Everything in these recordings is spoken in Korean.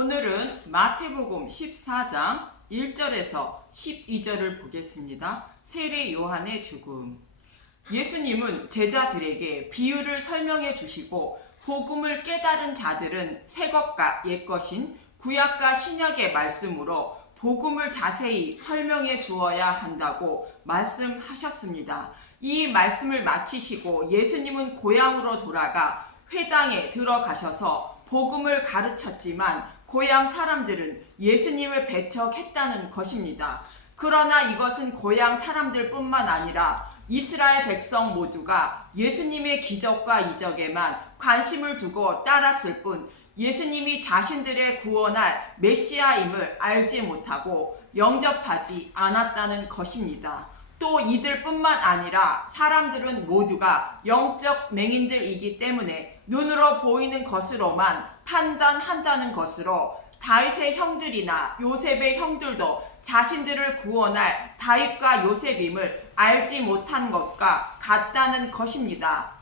오늘은 마태복음 14장 1절에서 12절을 보겠습니다. 세례 요한의 죽음. 예수님은 제자들에게 비유를 설명해 주시고 복음을 깨달은 자들은 새 것과 옛 것인 구약과 신약의 말씀으로 복음을 자세히 설명해 주어야 한다고 말씀하셨습니다. 이 말씀을 마치시고 예수님은 고향으로 돌아가 회당에 들어가셔서 복음을 가르쳤지만 고향 사람들은 예수님을 배척했다는 것입니다. 그러나 이것은 고향 사람들뿐만 아니라 이스라엘 백성 모두가 예수님의 기적과 이적에만 관심을 두고 따랐을 뿐 예수님이 자신들의 구원할 메시아임을 알지 못하고 영접하지 않았다는 것입니다. 또 이들뿐만 아니라 사람들은 모두가 영적 맹인들이기 때문에 눈으로 보이는 것으로만 판단한다는 것으로 다윗의 형들이나 요셉의 형들도 자신들을 구원할 다윗과 요셉임을 알지 못한 것과 같다는 것입니다.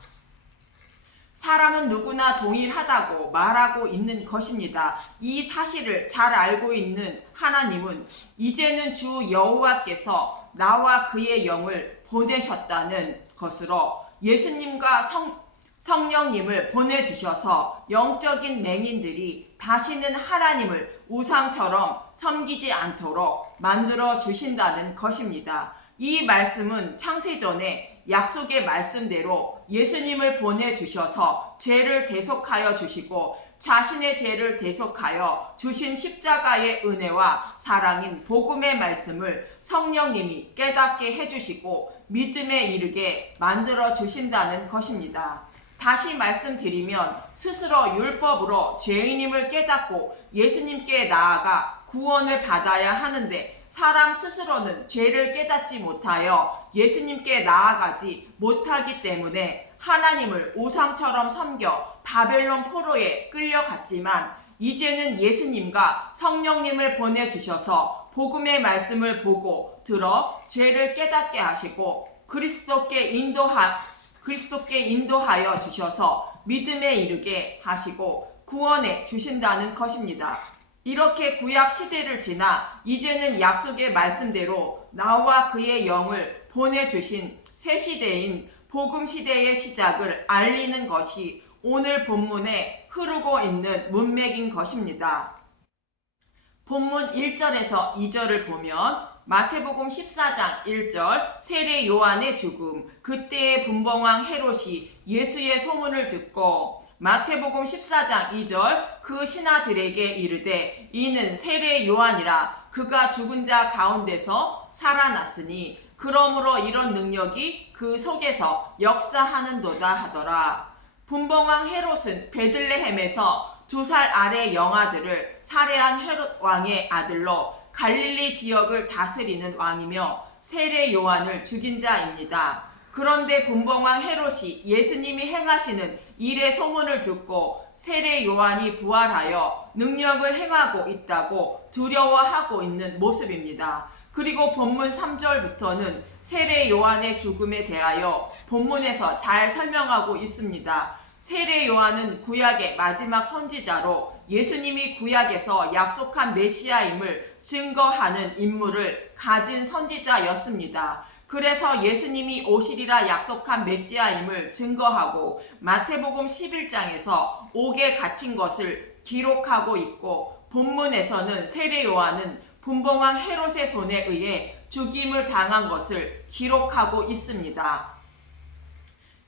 사람은 누구나 동일하다고 말하고 있는 것입니다. 이 사실을 잘 알고 있는 하나님은 이제는 주 여호와께서 나와 그의 영을 보내셨다는 것으로 예수님과 성령님을 보내주셔서 영적인 맹인들이 다시는 하나님을 우상처럼 섬기지 않도록 만들어 주신다는 것입니다. 이 말씀은 창세전에 약속의 말씀대로 예수님을 보내주셔서 죄를 대속하여 주시고 자신의 죄를 대속하여 주신 십자가의 은혜와 사랑인 복음의 말씀을 성령님이 깨닫게 해주시고 믿음에 이르게 만들어 주신다는 것입니다. 다시 말씀드리면 스스로 율법으로 죄인임을 깨닫고 예수님께 나아가 구원을 받아야 하는데 사람 스스로는 죄를 깨닫지 못하여 예수님께 나아가지 못하기 때문에 하나님을 우상처럼 섬겨 바벨론 포로에 끌려갔지만 이제는 예수님과 성령님을 보내주셔서 복음의 말씀을 보고 들어 죄를 깨닫게 하시고 그리스도께 인도하여 주셔서 믿음에 이르게 하시고 구원해 주신다는 것입니다. 이렇게 구약 시대를 지나 이제는 약속의 말씀대로 나와 그의 영을 보내주신 새 시대인 복음 시대의 시작을 알리는 것이 오늘 본문에 흐르고 있는 문맥인 것입니다. 본문 1절에서 2절을 보면 마태복음 14장 1절 세례 요한의 죽음. 그때의 분봉왕 헤롯이 예수의 소문을 듣고 마태복음 14장 2절 그 신하들에게 이르되 이는 세례 요한이라 그가 죽은 자 가운데서 살아났으니 그러므로 이런 능력이 그 속에서 역사하는도다 하더라. 분봉왕 헤롯은 베들레헴에서 2살 아래 영아들을 살해한 헤롯 왕의 아들로 갈릴리 지역을 다스리는 왕이며 세례 요한을 죽인 자입니다. 그런데 분봉왕 헤롯이 예수님이 행하시는 일의 소문을 듣고 세례 요한이 부활하여 능력을 행하고 있다고 두려워하고 있는 모습입니다. 그리고 본문 3절부터는 세례 요한의 죽음에 대하여 본문에서 잘 설명하고 있습니다. 세례 요한은 구약의 마지막 선지자로 예수님이 구약에서 약속한 메시아임을 증거하는 임무를 가진 선지자였습니다. 그래서 예수님이 오시리라 약속한 메시아임을 증거하고 마태복음 11장에서 옥에 갇힌 것을 기록하고 있고 본문에서는 세례 요한은 분봉왕 헤롯의 손에 의해 죽임을 당한 것을 기록하고 있습니다.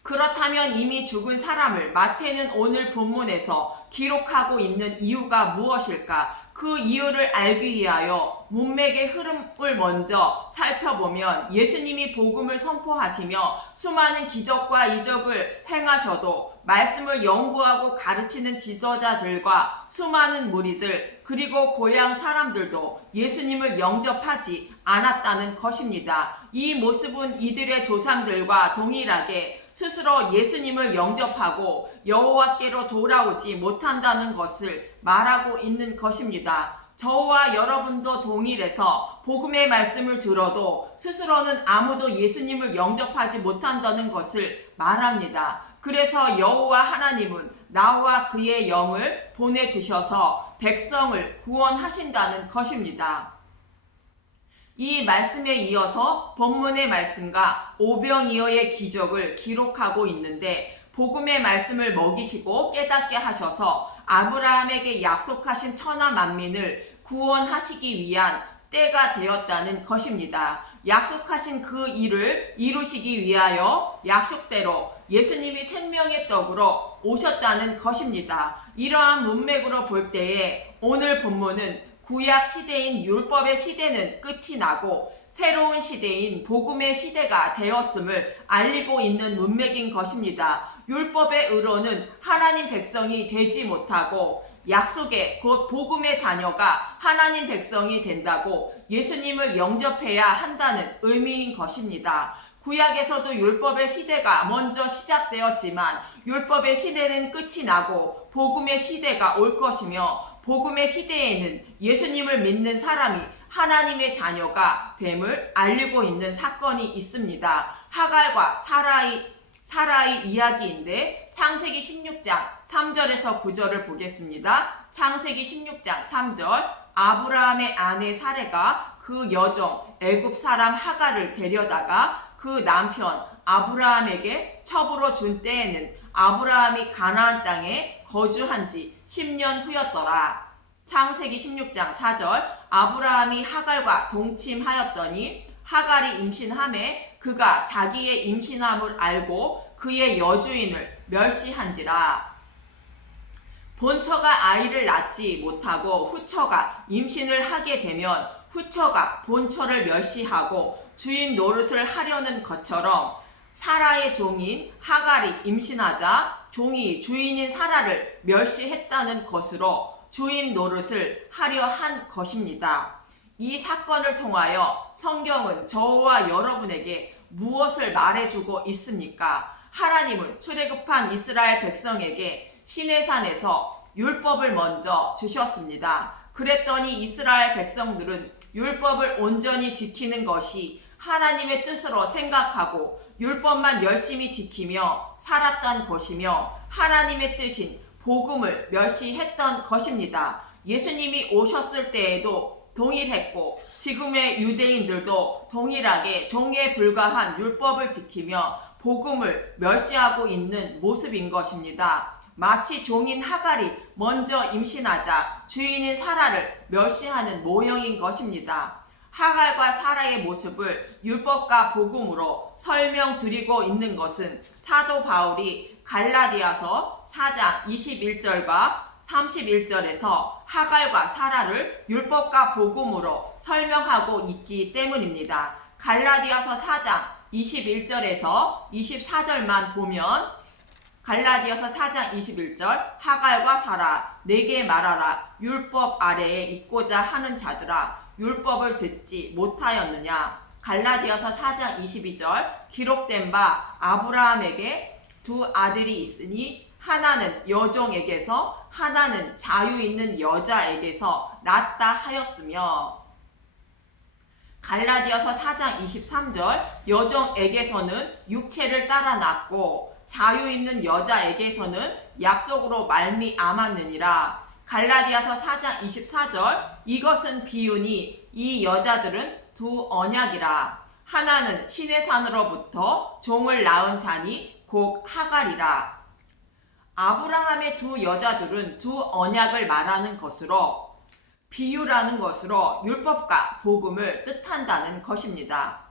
그렇다면 이미 죽은 사람을 마태는 오늘 본문에서 기록하고 있는 이유가 무엇일까? 그 이유를 알기 위하여 문맥의 흐름을 먼저 살펴보면 예수님이 복음을 선포하시며 수많은 기적과 이적을 행하셔도 말씀을 연구하고 가르치는 지도자들과 수많은 무리들 그리고 고향 사람들도 예수님을 영접하지 않았다는 것입니다. 이 모습은 이들의 조상들과 동일하게 스스로 예수님을 영접하고 여호와께로 돌아오지 못한다는 것을 말하고 있는 것입니다. 저와 여러분도 동일해서 복음의 말씀을 들어도 스스로는 아무도 예수님을 영접하지 못한다는 것을 말합니다. 그래서 여호와 하나님은 나와 그의 영을 보내주셔서 백성을 구원하신다는 것입니다. 이 말씀에 이어서 본문의 말씀과 오병이어의 기적을 기록하고 있는데, 복음의 말씀을 먹이시고 깨닫게 하셔서 아브라함에게 약속하신 천하 만민을 구원하시기 위한 때가 되었다는 것입니다. 약속하신 그 일을 이루시기 위하여 약속대로 예수님이 생명의 떡으로 오셨다는 것입니다. 이러한 문맥으로 볼 때에 오늘 본문은 구약 시대인 율법의 시대는 끝이 나고 새로운 시대인 복음의 시대가 되었음을 알리고 있는 문맥인 것입니다. 율법의 의로는 하나님 백성이 되지 못하고 약속의 곧 복음의 자녀가 하나님 백성이 된다고 예수님을 영접해야 한다는 의미인 것입니다. 구약에서도 율법의 시대가 먼저 시작되었지만 율법의 시대는 끝이 나고 복음의 시대가 올 것이며, 복음의 시대에는 예수님을 믿는 사람이 하나님의 자녀가 됨을 알리고 있는 사건이 있습니다. 하갈과 사라의 이야기인데, 창세기 16장 3절에서 9절을 보겠습니다. 창세기 16장 3절, 아브라함의 아내 사레가 그 여종 애굽 사람 하갈을 데려다가 그 남편 아브라함에게 첩으로 준 때에는 아브라함이 가나안 땅에 거주한 지 10년 후였더라. 창세기 16장 4절, 아브라함이 하갈과 동침하였더니 하갈이 임신하매 그가 자기의 임신함을 알고 그의 여주인을 멸시한지라. 본처가 아이를 낳지 못하고 후처가 임신을 하게 되면 후처가 본처를 멸시하고 주인 노릇을 하려는 것처럼, 사라의 종인 하갈이 임신하자 종이 주인인 사라를 멸시했다는 것으로 주인 노릇을 하려 한 것입니다. 이 사건을 통하여 성경은 저와 여러분에게 무엇을 말해주고 있습니까? 하나님은 출애굽한 이스라엘 백성에게 시내산에서 율법을 먼저 주셨습니다. 그랬더니 이스라엘 백성들은 율법을 온전히 지키는 것이 하나님의 뜻으로 생각하고 율법만 열심히 지키며 살았던 것이며, 하나님의 뜻인 복음을 멸시했던 것입니다. 예수님이 오셨을 때에도 동일했고 지금의 유대인들도 동일하게 종에 불과한 율법을 지키며 복음을 멸시하고 있는 모습인 것입니다. 마치 종인 하갈이 먼저 임신하자 주인인 사라를 멸시하는 모형인 것입니다. 하갈과 사라의 모습을 율법과 복음으로 설명드리고 있는 것은 사도 바울이 갈라디아서 4장 21절과 31절에서 하갈과 사라를 율법과 복음으로 설명하고 있기 때문입니다. 갈라디아서 4장 21절에서 24절만 보면, 갈라디아서 4장 21절, 하갈과 사라 내게 말하라. 율법 아래에 있고자 하는 자들아, 율법을 듣지 못하였느냐. 갈라디아서 4장 22절, 기록된 바 아브라함에게 두 아들이 있으니 하나는 여종에게서 하나는 자유 있는 여자에게서 낳았다 하였으며, 갈라디아서 4장 23절, 여종에게서는 육체를 따라 낳고 자유 있는 여자에게서는 약속으로 말미암았느니라. 갈라디아서 4장 24절, 이것은 비유니 이 여자들은 두 언약이라. 하나는 시내산으로부터 종을 낳은 자니 곧 하갈이라. 아브라함의 두 여자들은 두 언약을 말하는 것으로, 비유라는 것으로 율법과 복음을 뜻한다는 것입니다.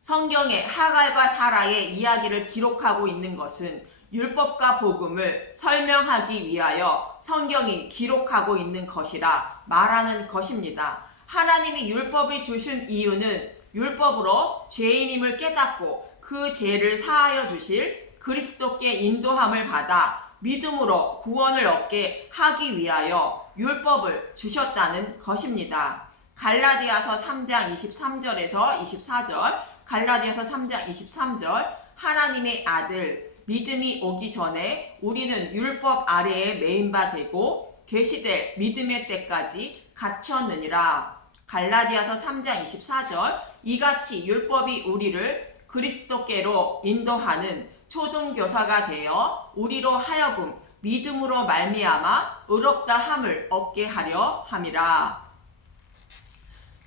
성경에 하갈과 사라의 이야기를 기록하고 있는 것은 율법과 복음을 설명하기 위하여 성경이 기록하고 있는 것이라 말하는 것입니다. 하나님이 율법을 주신 이유는 율법으로 죄인임을 깨닫고 그 죄를 사하여 주실 그리스도께 인도함을 받아 믿음으로 구원을 얻게 하기 위하여 율법을 주셨다는 것입니다. 갈라디아서 3장 23절에서 24절, 갈라디아서 3장 23절, 하나님의 아들 믿음이 오기 전에 우리는 율법 아래에 매인 바 되고 계시될 믿음의 때까지 갇혔느니라. 갈라디아서 3장 24절, 이같이 율법이 우리를 그리스도께로 인도하는 초등교사가 되어 우리로 하여금 믿음으로 말미암아 의롭다 함을 얻게 하려 함이라.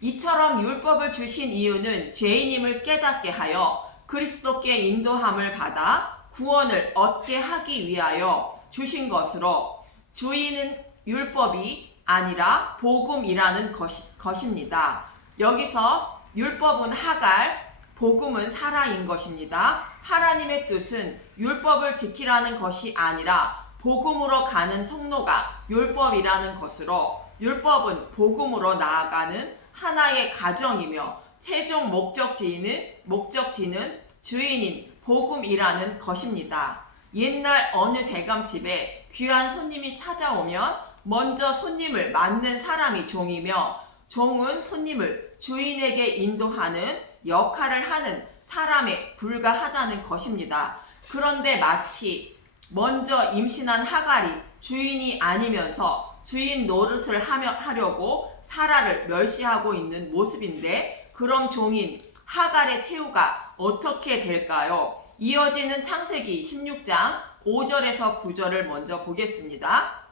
이처럼 율법을 주신 이유는 죄인임을 깨닫게 하여 그리스도께 인도함을 받아 구원을 얻게 하기 위하여 주신 것으로, 주인은 율법이 아니라 복음이라는 것입니다. 여기서 율법은 하갈, 복음은 사라인 것입니다. 하나님의 뜻은 율법을 지키라는 것이 아니라 복음으로 가는 통로가 율법이라는 것으로, 율법은 복음으로 나아가는 하나의 과정이며 최종 목적지는 주인인 복음이라는 것입니다. 옛날 어느 대감집에 귀한 손님이 찾아오면 먼저 손님을 맞는 사람이 종이며, 종은 손님을 주인에게 인도하는 역할을 하는 사람에 불과하다는 것입니다. 그런데 마치 먼저 임신한 하갈이 주인이 아니면서 주인 노릇을 하려고 사라를 멸시하고 있는 모습인데, 그럼 종인 하갈의 최후가 어떻게 될까요? 이어지는 창세기 16장 5절에서 9절을 먼저 보겠습니다.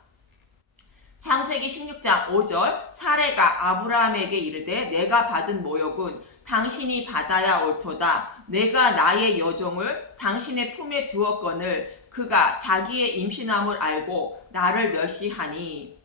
창세기 16장 5절, 사레가 아브라함에게 이르되 내가 받은 모욕은 당신이 받아야 옳도다. 내가 나의 여종을 당신의 품에 두었거늘 그가 자기의 임신함을 알고 나를 멸시하니,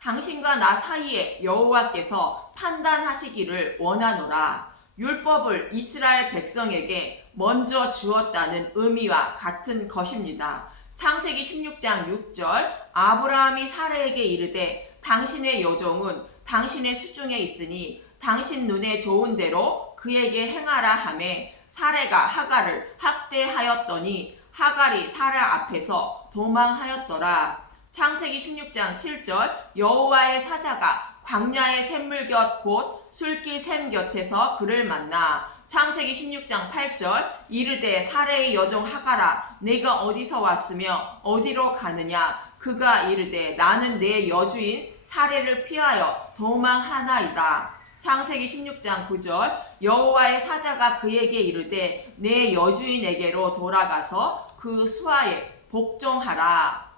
당신과 나 사이에 여호와께서 판단하시기를 원하노라. 율법을 이스라엘 백성에게 먼저 주었다는 의미와 같은 것입니다. 창세기 16장 6절, 아브라함이 사라에게 이르되 당신의 여종은 당신의 수중에 있으니 당신 눈에 좋은 대로 그에게 행하라 하매, 사라가 하갈을 학대하였더니 하갈이 사라 앞에서 도망하였더라. 창세기 16장 7절, 여호와의 사자가 광야의 샘물 곁 곧 술길 샘 곁에서 그를 만나. 창세기 16장 8절, 이르되 사라의 여종 하갈아 내가 어디서 왔으며 어디로 가느냐. 그가 이르되 나는 내 여주인 사라를 피하여 도망하나이다. 창세기 16장 9절, 여호와의 사자가 그에게 이르되 내 여주인에게로 돌아가서 그 수하에 복종하라.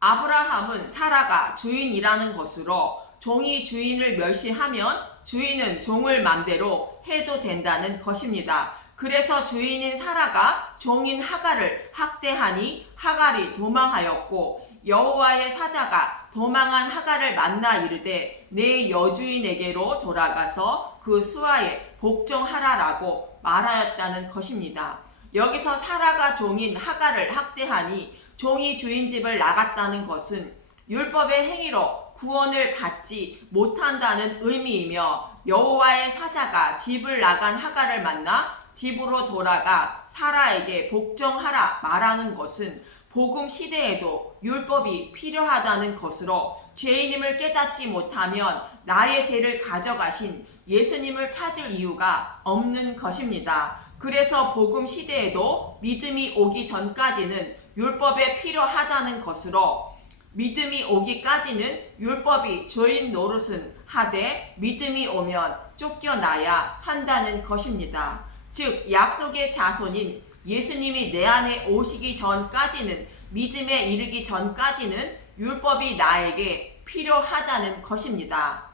아브라함은 사라가 주인이라는 것으로, 종이 주인을 멸시하면 주인은 종을 맘대로 해도 된다는 것입니다. 그래서 주인인 사라가 종인 하갈을 학대하니 하갈이 도망하였고, 여호와의 사자가 도망한 하갈을 만나 이르되 내 여주인에게로 돌아가서 그 수하에 복종하라라고 말하였다는 것입니다. 여기서 사라가 종인 하갈을 학대하니 종이 주인 집을 나갔다는 것은 율법의 행위로 구원을 받지 못한다는 의미이며, 여호와의 사자가 집을 나간 하갈을 만나 집으로 돌아가 사라에게 복종하라 말하는 것은 복음 시대에도 율법이 필요하다는 것으로, 죄인임을 깨닫지 못하면 나의 죄를 가져가신 예수님을 찾을 이유가 없는 것입니다. 그래서 복음 시대에도 믿음이 오기 전까지는 율법에 필요하다는 것으로, 믿음이 오기까지는 율법이 죄인 노릇은 하되 믿음이 오면 쫓겨나야 한다는 것입니다. 즉 약속의 자손인 예수님이 내 안에 오시기 전까지는, 믿음에 이르기 전까지는 율법이 나에게 필요하다는 것입니다.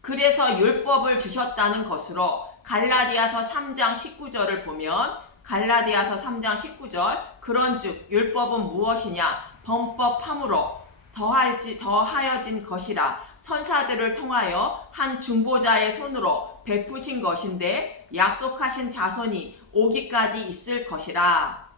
그래서 율법을 주셨다는 것으로 갈라디아서 3장 19절을 보면, 갈라디아서 3장 19절, 그런즉 율법은 무엇이냐? 범법함으로 더하여진 것이라. 천사들을 통하여 한 중보자의 손으로 베푸신 것인데 약속하신 자손이 오기까지 있을 것이라.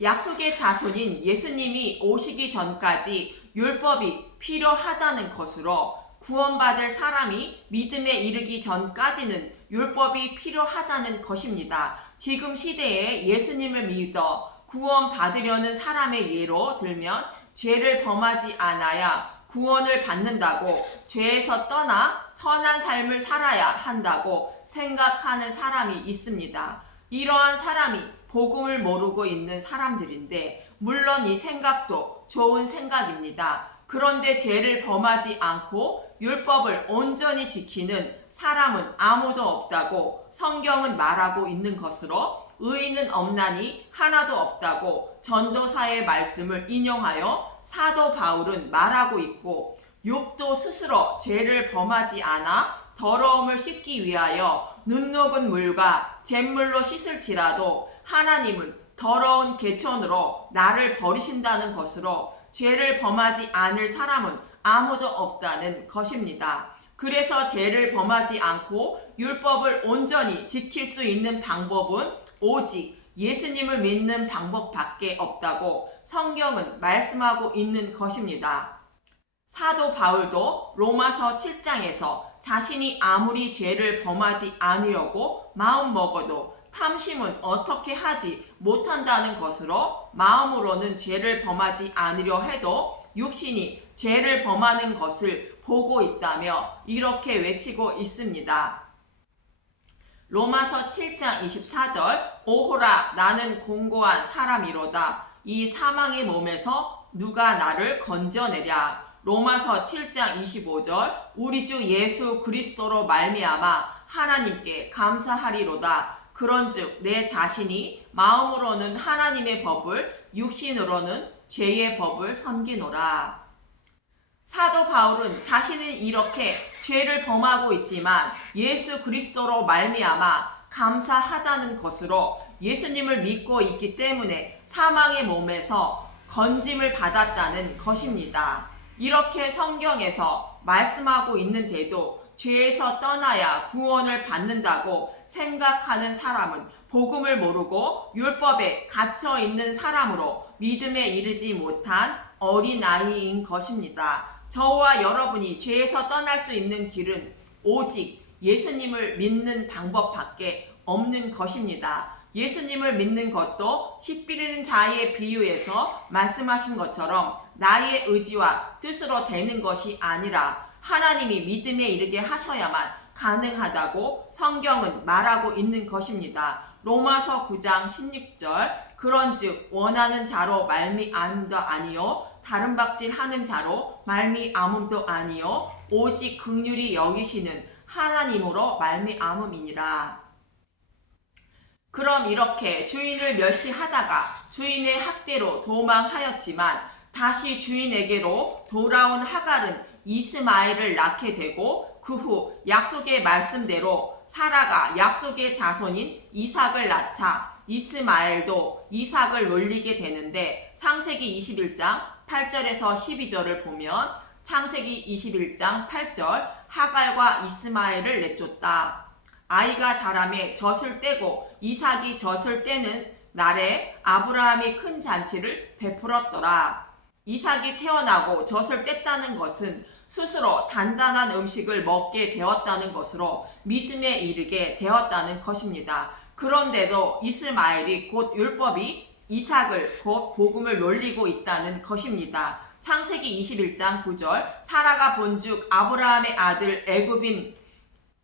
약속의 자손인 예수님이 오시기 전까지 율법이 필요하다는 것으로, 구원받을 사람이 믿음에 이르기 전까지는 율법이 필요하다는 것입니다. 지금 시대에 예수님을 믿어 구원받으려는 사람의 예로 들면, 죄를 범하지 않아야 구원을 받는다고, 죄에서 떠나 선한 삶을 살아야 한다고 생각하는 사람이 있습니다. 이러한 사람이 복음을 모르고 있는 사람들인데, 물론 이 생각도 좋은 생각입니다. 그런데 죄를 범하지 않고 율법을 온전히 지키는 사람은 아무도 없다고 성경은 말하고 있는 것으로, 의인은 없나니 하나도 없다고 전도사의 말씀을 인용하여 사도 바울은 말하고 있고, 욥도 스스로 죄를 범하지 않아 더러움을 씻기 위하여 눈 녹은 물과 잿물로 씻을지라도 하나님은 더러운 개천으로 나를 버리신다는 것으로 죄를 범하지 않을 사람은 아무도 없다는 것입니다. 그래서 죄를 범하지 않고 율법을 온전히 지킬 수 있는 방법은 오직 예수님을 믿는 방법밖에 없다고 성경은 말씀하고 있는 것입니다. 사도 바울도 로마서 7장에서 자신이 아무리 죄를 범하지 않으려고 마음먹어도 탐심은 어떻게 하지 못한다는 것으로 마음으로는 죄를 범하지 않으려 해도 육신이 죄를 범하는 것을 보고 있다며 이렇게 외치고 있습니다. 로마서 7장 24절 오호라 나는 공고한 사람이로다. 이 사망의 몸에서 누가 나를 건져내랴. 로마서 7장 25절 우리 주 예수 그리스도로 말미암아 하나님께 감사하리로다. 그런즉 내 자신이 마음으로는 하나님의 법을 육신으로는 죄의 법을 섬기노라. 사도 바울은 자신은 이렇게 죄를 범하고 있지만 예수 그리스도로 말미암아 감사하다는 것으로 예수님을 믿고 있기 때문에 사망의 몸에서 건짐을 받았다는 것입니다. 이렇게 성경에서 말씀하고 있는데도 죄에서 떠나야 구원을 받는다고 생각하는 사람은 복음을 모르고 율법에 갇혀 있는 사람으로 믿음에 이르지 못한 어린아이인 것입니다. 저와 여러분이 죄에서 떠날 수 있는 길은 오직 예수님을 믿는 방법밖에 없는 것입니다. 예수님을 믿는 것도 씨 뿌리는 자의 비유에서 말씀하신 것처럼 나의 의지와 뜻으로 되는 것이 아니라 하나님이 믿음에 이르게 하셔야만 가능하다고 성경은 말하고 있는 것입니다. 로마서 9장 16절 그런즉 원하는 자로 말미암음도 아니요 다른 박질하는 자로 말미암음도 아니요 오직 긍휼히 여기시는 하나님으로 말미암음이니라. 그럼 이렇게 주인을 멸시하다가 주인의 학대로 도망하였지만 다시 주인에게로 돌아온 하갈은 이스마엘을 낳게 되고 그 후 약속의 말씀대로 사라가 약속의 자손인 이삭을 낳자 이스마엘도 이삭을 놀리게 되는데 창세기 21장 8절에서 12절을 보면 창세기 21장 8절 하갈과 이스마엘을 내쫓다. 아이가 자라매 젖을 떼고 이삭이 젖을 떼는 날에 아브라함이 큰 잔치를 베풀었더라. 이삭이 태어나고 젖을 뗐다는 것은 스스로 단단한 음식을 먹게 되었다는 것으로 믿음에 이르게 되었다는 것입니다. 그런데도 이스마엘이 곧 율법이 이삭을 곧 복음을 놀리고 있다는 것입니다. 창세기 21장 9절 사라가 본즉 아브라함의 아들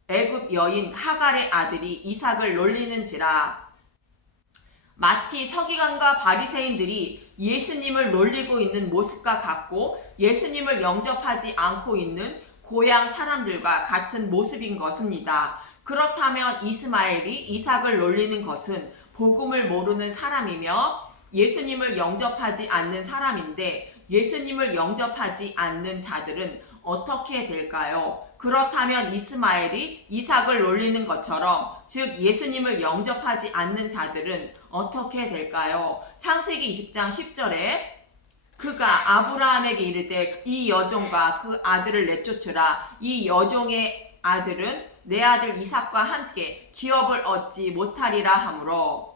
애굽 여인 하갈의 아들이 이삭을 놀리는지라. 마치 서기관과 바리새인들이 예수님을 놀리고 있는 모습과 같고 예수님을 영접하지 않고 있는 고향 사람들과 같은 모습인 것입니다. 그렇다면 이스마엘이 이삭을 놀리는 것은 복음을 모르는 사람이며 예수님을 영접하지 않는 사람인데 예수님을 영접하지 않는 자들은 어떻게 될까요? 그렇다면 이스마엘이 이삭을 놀리는 것처럼 즉 예수님을 영접하지 않는 자들은 어떻게 될까요? 창세기 20장 10절에 그가 아브라함에게 이르되 이 여종과 그 아들을 내쫓으라. 이 여종의 아들은 내 아들 이삭과 함께 기업을 얻지 못하리라 하므로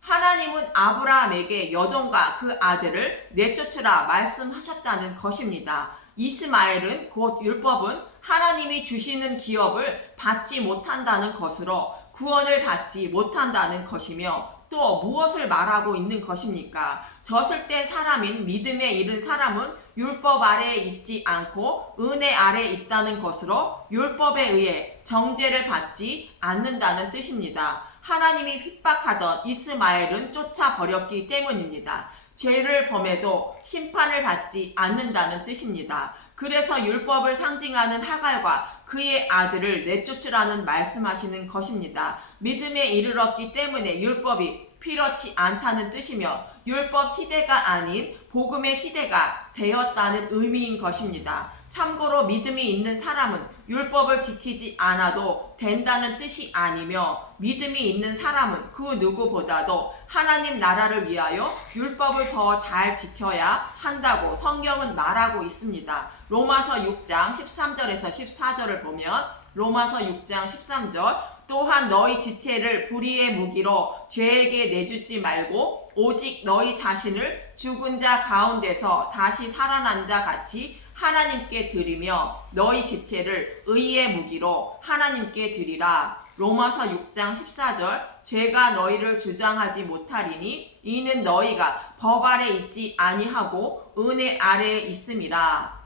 하나님은 아브라함에게 여종과 그 아들을 내쫓으라 말씀하셨다는 것입니다. 이스마엘은 곧 율법은 하나님이 주시는 기업을 받지 못한다는 것으로 구원을 받지 못한다는 것이며 또 무엇을 말하고 있는 것입니까? 젖을 뗀 사람인 믿음에 이른 사람은 율법 아래에 있지 않고 은혜 아래에 있다는 것으로 율법에 의해 정죄를 받지 않는다는 뜻입니다. 하나님이 핍박하던 이스마엘은 쫓아버렸기 때문입니다. 죄를 범해도 심판을 받지 않는다는 뜻입니다. 그래서 율법을 상징하는 하갈과 그의 아들을 내쫓으라는 말씀하시는 것입니다. 믿음에 이르렀기 때문에 율법이 필요치 않다는 뜻이며 율법 시대가 아닌 복음의 시대가 되었다는 의미인 것입니다. 참고로 믿음이 있는 사람은 율법을 지키지 않아도 된다는 뜻이 아니며 믿음이 있는 사람은 그 누구보다도 하나님 나라를 위하여 율법을 더 잘 지켜야 한다고 성경은 말하고 있습니다. 로마서 6장 13절에서 14절을 보면 로마서 6장 13절 또한 너희 지체를 불의의 무기로 죄에게 내주지 말고 오직 너희 자신을 죽은 자 가운데서 다시 살아난 자 같이 하나님께 드리며 너희 지체를 의의 무기로 하나님께 드리라. 로마서 6장 14절 죄가 너희를 주장하지 못하리니 이는 너희가 법 아래 있지 아니하고 은혜 아래에 있음이라.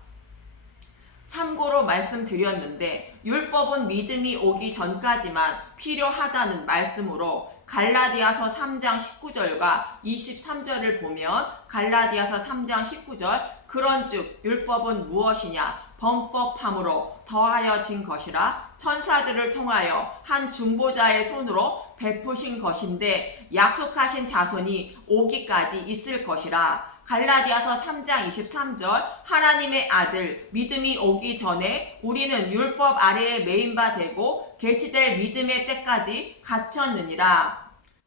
참고로 말씀드렸는데 율법은 믿음이 오기 전까지만 필요하다는 말씀으로 갈라디아서 3장 19절과 23절을 보면 갈라디아서 3장 19절 그런즉 율법은 무엇이냐 범법함으로 더하여 진 것이라 천사들을 통하여 한 중보자의 손으로 베푸신 것인데 약속하신 자손이 오기까지 있을 것이라. 갈라디아서 3장 23절 하나님의 아들 믿음이 오기 전에 우리는 율법 아래에 매인 바 되고 계시될 믿음의 때까지 갇혔느니라.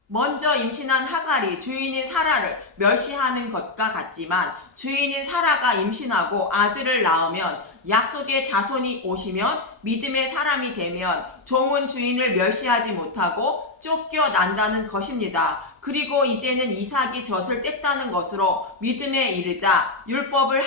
먼저 임신한 하갈이 주인인 사라를 멸시하는 것과 같지만 주인인 사라가 임신하고 아들을 낳으면 약속의 자손이 오시면 믿음의 사람이 되면 종은 주인을 멸시하지 못하고 쫓겨난다는 것입니다. 그리고 이제는 이삭이 젖을 뗐다는 것으로 믿음에 이르자 율법을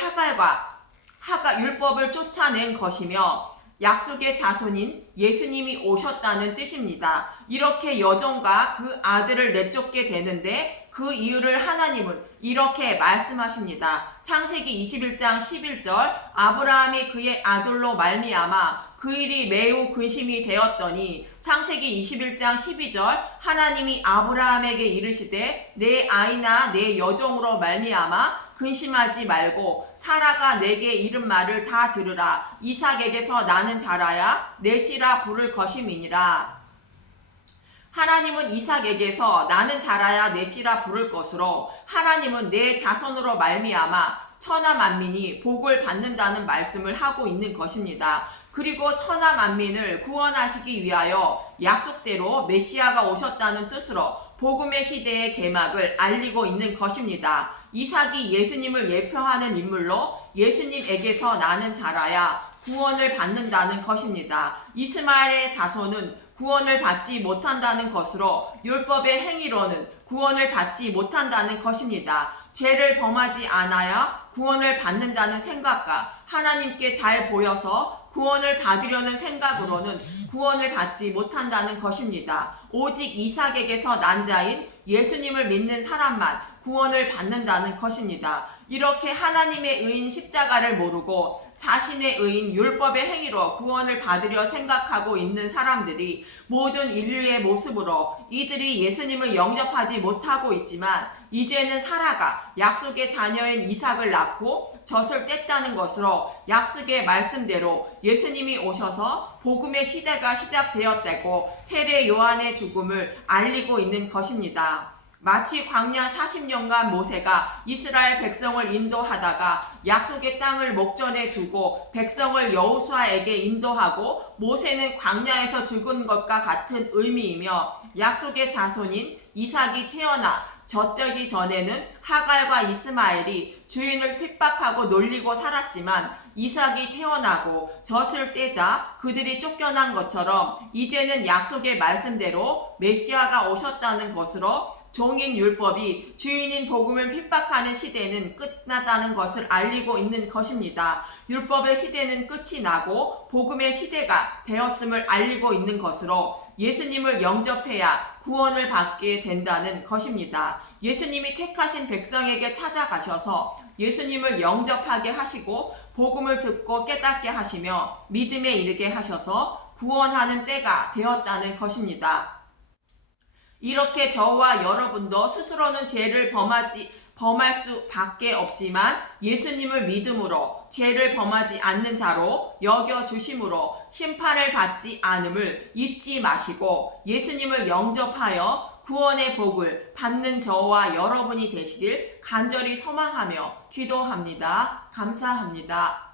율법을 쫓아낸 것이며 약속의 자손인 예수님이 오셨다는 뜻입니다. 이렇게 여종과 그 아들을 내쫓게 되는데 그 이유를 하나님은 이렇게 말씀하십니다. 창세기 21장 11절 아브라함이 그의 아들로 말미암아 그 일이 매우 근심이 되었더니 창세기 21장 12절 하나님이 아브라함에게 이르시되 내 아이나 내 여종으로 말미암아 근심하지 말고 사라가 내게 이른 말을 다 들으라. 이삭에게서 나는 자라야 넷이라 부를 것임이니라. 하나님은 이삭에게서 나는 자라야 넷이라 부를 것으로 하나님은 내 자손으로 말미암아 천하 만민이 복을 받는다는 말씀을 하고 있는 것입니다. 그리고 천하 만민을 구원하시기 위하여 약속대로 메시아가 오셨다는 뜻으로 복음의 시대의 개막을 알리고 있는 것입니다. 이삭이 예수님을 예표하는 인물로 예수님에게서 나는 자라야 구원을 받는다는 것입니다. 이스마엘의 자손은 구원을 받지 못한다는 것으로 율법의 행위로는 구원을 받지 못한다는 것입니다. 죄를 범하지 않아야 구원을 받는다는 생각과 하나님께 잘 보여서 구원을 받으려는 생각으로는 구원을 받지 못한다는 것입니다. 오직 이삭에게서 난 자인 예수님을 믿는 사람만 구원을 받는다는 것입니다. 이렇게 하나님의 의인 십자가를 모르고 자신의 의인 율법의 행위로 구원을 받으려 생각하고 있는 사람들이 모든 인류의 모습으로 이들이 예수님을 영접하지 못하고 있지만 이제는 사라가 약속의 자녀인 이삭을 낳고 젖을 뗐다는 것으로 약속의 말씀대로 예수님이 오셔서 복음의 시대가 시작되었다고 세례 요한의 죽음을 알리고 있는 것입니다. 마치 광야 40년간 모세가 이스라엘 백성을 인도하다가 약속의 땅을 목전에 두고 백성을 여호수아에게 인도하고 모세는 광야에서 죽은 것과 같은 의미이며 약속의 자손인 이삭이 태어나 젖되기 전에는 하갈과 이스마엘이 주인을 핍박하고 놀리고 살았지만 이삭이 태어나고 젖을 떼자 그들이 쫓겨난 것처럼 이제는 약속의 말씀대로 메시아가 오셨다는 것으로 종인 율법이 주인인 복음을 핍박하는 시대는 끝나다는 것을 알리고 있는 것입니다. 율법의 시대는 끝이 나고 복음의 시대가 되었음을 알리고 있는 것으로 예수님을 영접해야 구원을 받게 된다는 것입니다. 예수님이 택하신 백성에게 찾아가셔서 예수님을 영접하게 하시고 복음을 듣고 깨닫게 하시며 믿음에 이르게 하셔서 구원하는 때가 되었다는 것입니다. 이렇게 저와 여러분도 스스로는 죄를 범할 수밖에 없지만 예수님을 믿음으로 죄를 범하지 않는 자로 여겨주심으로 심판을 받지 않음을 잊지 마시고 예수님을 영접하여 구원의 복을 받는 저와 여러분이 되시길 간절히 소망하며 기도합니다. 감사합니다.